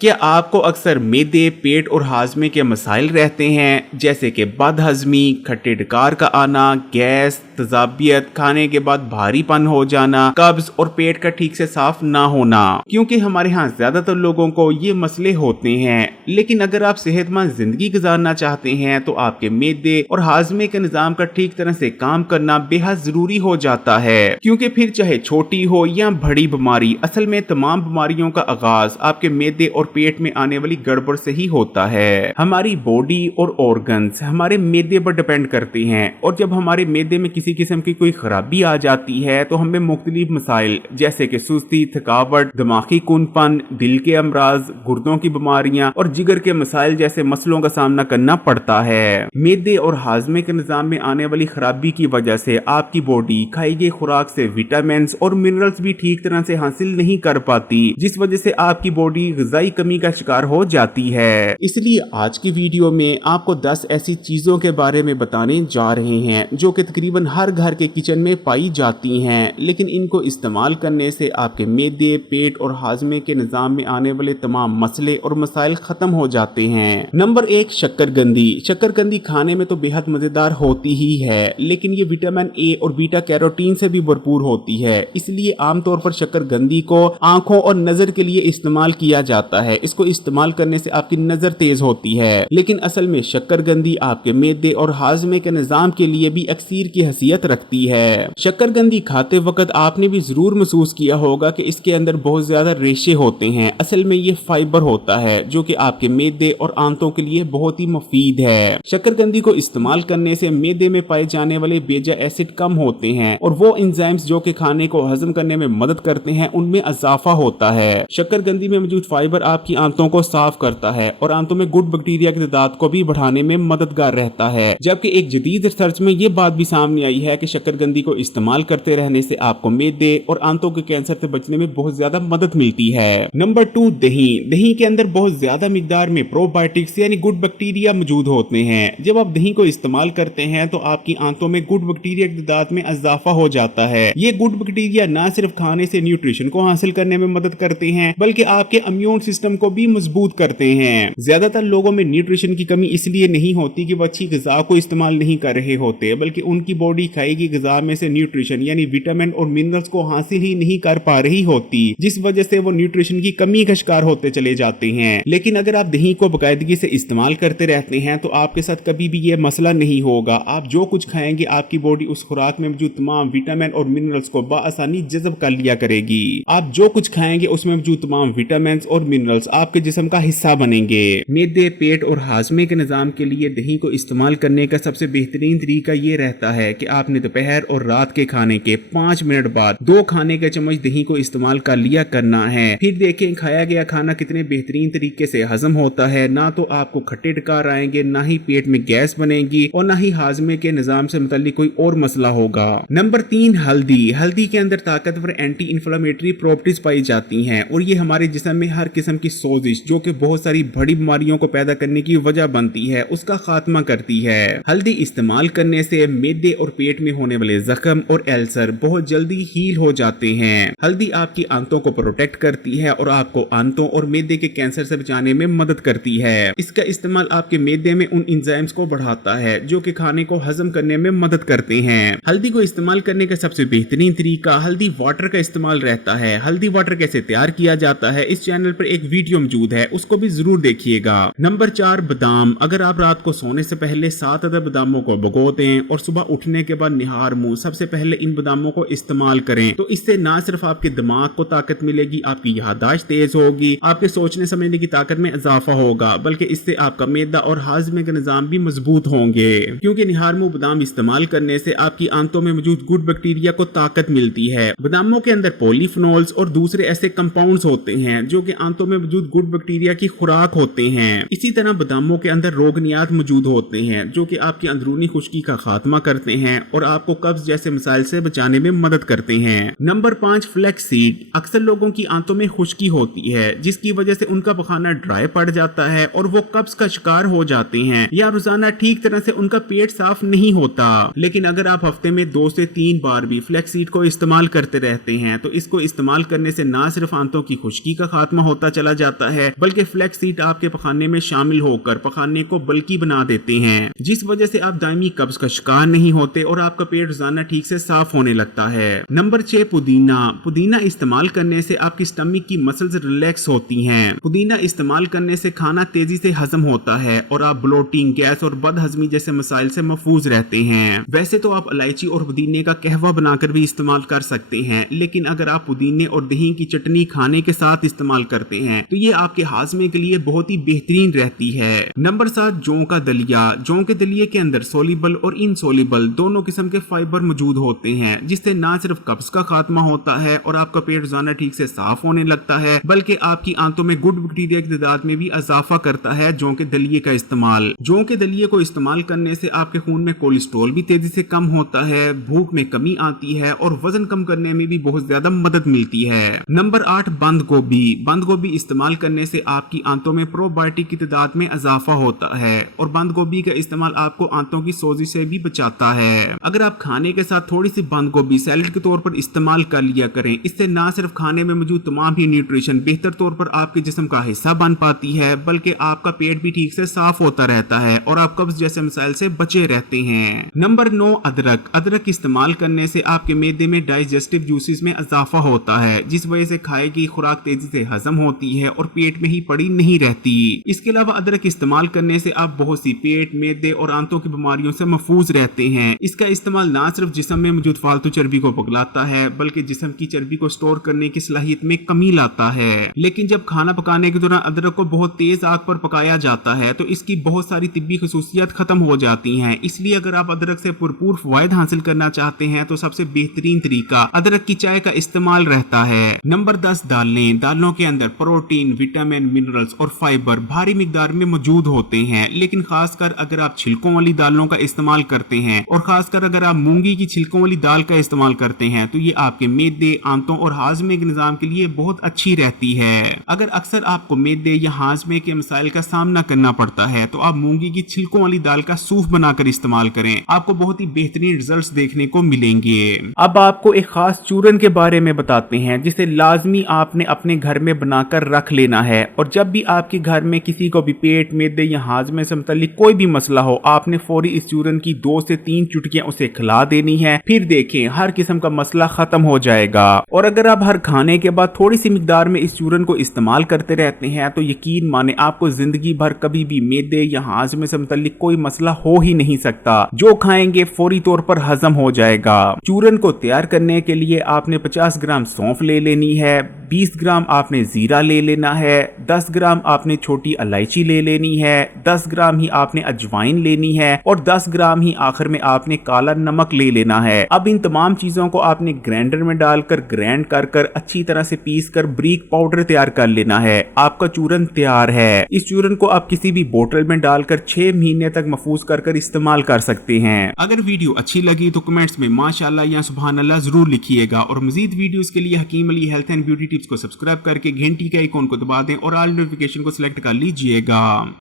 क्या आपको अक्सर मैदे, पेट और हाजमे के मसाइल रहते हैं, जैसे कि बदहजमी, खट्टे डकार का आना, गैस, तजाबियत, खाने के बाद भारीपन हो जाना, कब्ज और पेट का ठीक से साफ ना होना? क्योंकि हमारे यहाँ ज्यादातर लोगों को ये मसले होते हैं। लेकिन अगर आप सेहतमंद जिंदगी गुजारना चाहते हैं तो आपके मैदे और हाजमे के निजाम का ठीक तरह से काम करना बेहद जरूरी हो जाता है। क्योंकि फिर चाहे छोटी हो या बड़ी बीमारी, असल में तमाम बीमारियों का आगाज आपके मैदे और पेट में आने वाली गड़बड़ से ही होता है। हमारी बॉडी और ऑर्गन्स हमारे मैदे पर डिपेंड करते हैं, और जब हमारे मैदे में किसी किस्म की कोई खराबी आ जाती है तो हमें मुख्तलिफ मसाइल जैसे कि सुस्ती, थकावट, दिमागी कुनपन, दिल के अमराज, गुर्दों की बीमारियां और जिगर के मसाइल जैसे मसलों का सामना करना पड़ता है। मैदे और हाजमे के निजाम में आने वाली खराबी की वजह से आपकी बॉडी खाई गई खुराक से विटामिन और मिनरल्स भी ठीक तरह से हासिल नहीं कर पाती, जिस वजह से आपकी बॉडी ग़िज़ाई कमी का शिकार हो जाती है। इसलिए आज की वीडियो में आपको 10 ऐसी चीजों के बारे में बताने जा रहे हैं जो कि तकरीबन हर घर के किचन में पाई जाती हैं, लेकिन इनको इस्तेमाल करने से आपके मैदे, पेट और हाजमे के निजाम में आने वाले तमाम मसले और मसाइल खत्म हो जाते हैं। नंबर 1, शक्करकंदी। शक्करकंदी खाने में तो बेहद मजेदार होती ही है, लेकिन ये विटामिन ए और बीटा कैरोटीन से भी भरपूर होती है। इसलिए आमतौर पर शक्करकंदी को आंखों और नजर के लिए इस्तेमाल किया जाता है। इसको इस्तेमाल करने से आपकी नजर तेज होती है, लेकिन असल में शक्करकंदी आपके मैदे और हाजमे के निजाम के लिए भी अक्सीर की हैसियत रखती है। शक्करकंदी खाते वक्त आपने भी जरूर महसूस किया होगा कि इसके अंदर बहुत ज्यादा रेशे होते हैं। असल में ये फाइबर होता है जो कि आपके मैदे और आंतों के लिए बहुत ही मुफीद है। शक्करकंदी को इस्तेमाल करने से मैदे में पाए जाने वाले बेजा एसिड कम होते हैं, और वो एंजाइम्स जो कि खाने को हजम करने में मदद करते हैं उनमें इजाफा होता है। शक्करकंदी में मौजूद फाइबर आपकी आंतों को साफ करता है और आंतों में गुड बैक्टीरिया की तादाद को भी बढ़ाने में मददगार रहता है। जबकि एक जदीद रिसर्च में ये बात भी सामने आई है कि शक्करकंदी को इस्तेमाल करते रहने से आपको मैदे और आंतों के कैंसर से बचने में बहुत ज्यादा मदद मिलती है। नंबर 2, दही। दही के अंदर बहुत ज्यादा मिकदार में प्रोबायोटिक्स यानी गुड बैक्टीरिया मौजूद होते हैं। जब आप दही को इस्तेमाल करते हैं तो आपकी आंतों में गुड बैक्टीरिया की तादाद में इजाफा हो जाता है। ये गुड बैक्टीरिया न सिर्फ खाने से न्यूट्रिशन को हासिल करने में मदद करते हैं, बल्कि आपके इम्यून सिस्टम को भी मजबूत करते हैं। ज्यादातर लोगों में न्यूट्रिशन की कमी इसलिए नहीं होती कि वो अच्छी ग़िज़ा को इस्तेमाल नहीं कर रहे होते, बल्कि उनकी बॉडी खाएगी ग़िज़ा में से न्यूट्रिशन यानी विटामिन और मिनरल्स को हासिल ही नहीं कर पा रही होती, जिस वजह से वो न्यूट्रिशन की कमी का शिकार होते चले जाते हैं। लेकिन अगर आप दही को बाकायदगी से इस्तेमाल करते रहते हैं तो आपके साथ कभी भी ये मसला नहीं होगा। आप जो कुछ खाएंगे आपकी बॉडी उस खुराक में मौजूद तमाम विटामिन और मिनरल्स को बआसानी जज़ब कर लिया करेगी। आप जो कुछ खाएंगे उसमें मौजूद तमाम विटामिन और मिनरल्स आपके जिस्म का हिस्सा बनेंगे। मैदे, पेट और हाजमे के निजाम के लिए दही को इस्तेमाल करने का सबसे बेहतरीन तरीका ये रहता है कि आपने दोपहर और रात के खाने के 5 मिनट बाद 2 खाने के चम्मच दही को इस्तेमाल कर लिया करना है। फिर देखें खाया गया खाना कितने बेहतरीन तरीके से हजम होता है। ना तो आपको खट्टे डकार आएंगे, ना ही पेट में गैस बनेगी, और ना ही हाजमे के निजाम से मुताल्लिक कोई और मसला होगा। नंबर 3, हल्दी। हल्दी के अंदर ताकतवर एंटी इंफ्लेमेटरी प्रॉपर्टीज पाई जाती हैं, और ये हमारे जिस्म में हर किस्म की सोजिश जो कि बहुत सारी बड़ी बीमारियों को पैदा करने की वजह बनती है उसका खात्मा करती है। हल्दी इस्तेमाल करने से मैदे और पेट में होने वाले जख्म और अल्सर बहुत जल्दी हील हो जाते हैं। हल्दी आपकी आंतों को प्रोटेक्ट करती है और आपको आंतों और मैदे के कैंसर से बचाने में मदद करती है। इसका इस्तेमाल आपके मैदे में उन एंजाइम्स को बढ़ाता है जो कि खाने को हजम करने में मदद करते हैं। हल्दी को इस्तेमाल करने का सबसे बेहतरीन तरीका हल्दी वाटर का इस्तेमाल रहता है। हल्दी वाटर कैसे तैयार किया जाता है इस चैनल पर एक वीडियो मौजूद है, उसको भी जरूर देखिएगा। नंबर 4, बादाम। अगर आप रात को सोने से पहले 7 अदद बादामों को भिगो दें और सुबह उठने के बाद निहार मुंह सबसे पहले इन बादामों को इस्तेमाल करें तो इससे ना सिर्फ आपके दिमाग को ताकत मिलेगी, आपकी याददाश्त तेज होगी, आपके सोचने समझने की ताकत में इजाफा होगा, बल्कि इससे आपका मैदा और हाजमे के निजाम भी मजबूत होंगे। क्योंकि निहार मुंह बादाम इस्तेमाल करने से आपकी आंतों में मौजूद गुड बैक्टीरिया को ताकत मिलती है। बादामों के अंदर पॉलीफिनोल्स और दूसरे ऐसे कंपाउंड्स होते हैं जो कि आंतों में मौजूद गुड बैक्टीरिया की खुराक होते हैं। इसी तरह बादामों के अंदर रोगनियात मौजूद होते हैं जो कि आपकी अंदरूनी खुश्की का खात्मा करते हैं और आपको कब्ज जैसे मसाइल से बचाने में मदद करते हैं। Number 5, flax seed. अक्सर लोगों की आंतों में खुश्की होती है जिसकी वजह से उनका पखाना ड्राई पड़ जाता है और वो कब्ज का शिकार हो जाते हैं, या रोजाना ठीक तरह से उनका पेट साफ नहीं होता। लेकिन अगर आप हफ्ते में 2 से 3 बार भी फ्लैक्स सीड को इस्तेमाल करते रहते हैं तो इसको इस्तेमाल करने से ना सिर्फ आंतों की खुश्की का खात्मा होता चला डाला जाता है, बल्कि फ्लैक्स सीड आपके पखाने में शामिल होकर पखाने को बल्कि बना देते हैं, जिस वजह से आप दायमी कब्ज का शिकार नहीं होते और आपका पेट रोजाना ठीक से साफ होने लगता है। नंबर 6, पुदीना। पुदीना इस्तेमाल करने से आपकी स्टमक की मसल्स रिलैक्स होती हैं। पुदीना इस्तेमाल करने से खाना तेजी से हजम होता है और आप ब्लोटिंग, गैस और बदहजमी जैसे मसाइल से महफूज रहते हैं। वैसे तो आप इलायची और पुदीने का कहवा बनाकर भी इस्तेमाल कर सकते हैं, लेकिन अगर आप पुदीने और दही की चटनी खाने के साथ इस्तेमाल करते हैं तो ये आपके हाजमे के लिए बहुत ही बेहतरीन रहती है। नंबर 7, जौ का दलिया। जौ के दलिये के अंदर सोलिबल और इनसोलिबल दोनों किस्म के फाइबर मौजूद होते हैं, जिससे ना सिर्फ कब्ज का खात्मा होता है और आपका पेट रोजाना ठीक से साफ होने लगता है, बल्कि आपकी आंतों में गुड बैक्टीरिया की तादाद में भी इजाफा करता है जौ के दलिये का इस्तेमाल। जौ के दलिये को इस्तेमाल करने से आपके खून में कोलेस्ट्रॉल भी तेजी से कम होता है, भूख में कमी आती है और वजन कम करने में भी बहुत ज्यादा मदद मिलती है। नंबर 8, बंद गोभी। बंद गोभी इस्तेमाल करने से आपकी आंतों में प्रोबायोटिक की तादाद में इजाफा होता है और बंद गोभी का इस्तेमाल आपको आंतों की सोजिश से भी बचाता है। अगर आप खाने के साथ थोड़ी सी बंद गोभी सैलेड के तौर पर इस्तेमाल कर लिया करें, इससे ना सिर्फ खाने में मौजूद तमाम ही न्यूट्रिशन बेहतर तौर पर आपके जिस्म का हिस्सा बन पाती है, बल्कि आपका पेट भी ठीक से साफ होता रहता है और आप कब्ज जैसे मसाइल से बचे रहते हैं। नंबर 9, अदरक। अदरक इस्तेमाल करने से आपके मैदे में डाइजेस्टिव जूसेस में इजाफा होता है, जिस वजह से खाए की खुराक तेजी से हजम होती है और पेट में ही पड़ी नहीं रहती। इसके अलावा अदरक इस्तेमाल करने से आप बहुत सी पेट, मैदे और आंतों की बीमारियों से महफूज रहते हैं। इसका इस्तेमाल ना सिर्फ जिस्म में मौजूद फालतू चर्बी को पिघलाता है, बल्कि जिस्म की चर्बी को स्टोर करने की सलाहियत में कमी लाता है। लेकिन जब खाना पकाने के दौरान अदरक को बहुत तेज आग पर पकाया जाता है तो इसकी बहुत सारी तिब्बी खसूसियात खत्म हो जाती हैं। इसलिए अगर आप अदरक से भरपूर फवायद हासिल करना चाहते हैं तो सबसे बेहतरीन तरीका अदरक की चाय का इस्तेमाल रहता है। नंबर 10, दालें। दालों के अंदर प्रोटीन, विटामिन, मिनरल्स और फाइबर भारी मिकदार में मौजूद होते हैं, लेकिन खासकर अगर आप छिलकों वाली दालों का इस्तेमाल करते हैं और खासकर अगर आप मूंगी की छिलकों वाली दाल का इस्तेमाल करते हैं तो ये आपके मैदे, आंतों और हाजमे के निजाम के लिए बहुत अच्छी रहती है। अगर अक्सर आपको मैदे या हाजमे के मसाइल का सामना करना पड़ता है तो आप मूंगी की छिलकों वाली दाल का सूप बनाकर इस्तेमाल करें, आपको बहुत ही बेहतरीन रिजल्ट्स देखने को मिलेंगे। अब आपको एक खास चूरन के बारे में बताते हैं जिसे लाजमी आपने अपने घर में बनाकर रख लेना है, और जब भी आपके घर में किसी को भी पेट, मैदे या हाजमे से मुताल्लिक कोई भी मसला हो, आपने फौरी इस चूरन की 2 से 3 चुटकियां उसे खिला देनी है। फिर देखें हर किस्म का मसला खत्म हो जाएगा। और अगर आप हर खाने के बाद थोड़ी सी मिकदार में इस चूरन को इस्तेमाल करते रहते हैं तो यकीन माने आपको जिंदगी भर कभी भी मैदे या हाजमे से मुताल्लिक कोई मसला हो ही नहीं सकता। जो खाएंगे फौरी तौर पर हजम हो जाएगा। चूरन को तैयार करने के लिए आपने 50 ग्राम सौंफ ले लेनी है, 20 ग्राम आपने जीरा ले लेना है, 10 ग्राम आपने छोटी इलायची ले लेनी है, 10 ग्राम ही आपने अजवाइन लेनी है और 10 ग्राम ही आखिर में आपने काला नमक ले लेना है। अब इन तमाम चीजों को आपने ग्राइंडर में डालकर ग्राइंड कर अच्छी तरह से पीस कर ब्रीक पाउडर तैयार कर लेना है। आपका चूरन तैयार है। इस चूरन को आप किसी भी बोतल में डालकर 6 महीने तक महफूज कर इस्तेमाल कर सकते हैं। अगर वीडियो अच्छी लगी तो कमेंट्स में माशाअल्लाह या सुभान अल्लाह जरूर लिखिएगा और मजीद वीडियोस के लिए Hakim Ali health and beauty tips को सब्सक्राइब करके घंटी के आइकॉन को दबा दें और ऑल नोटिफिकेशन को सिलेक्ट कर लीजिएगा।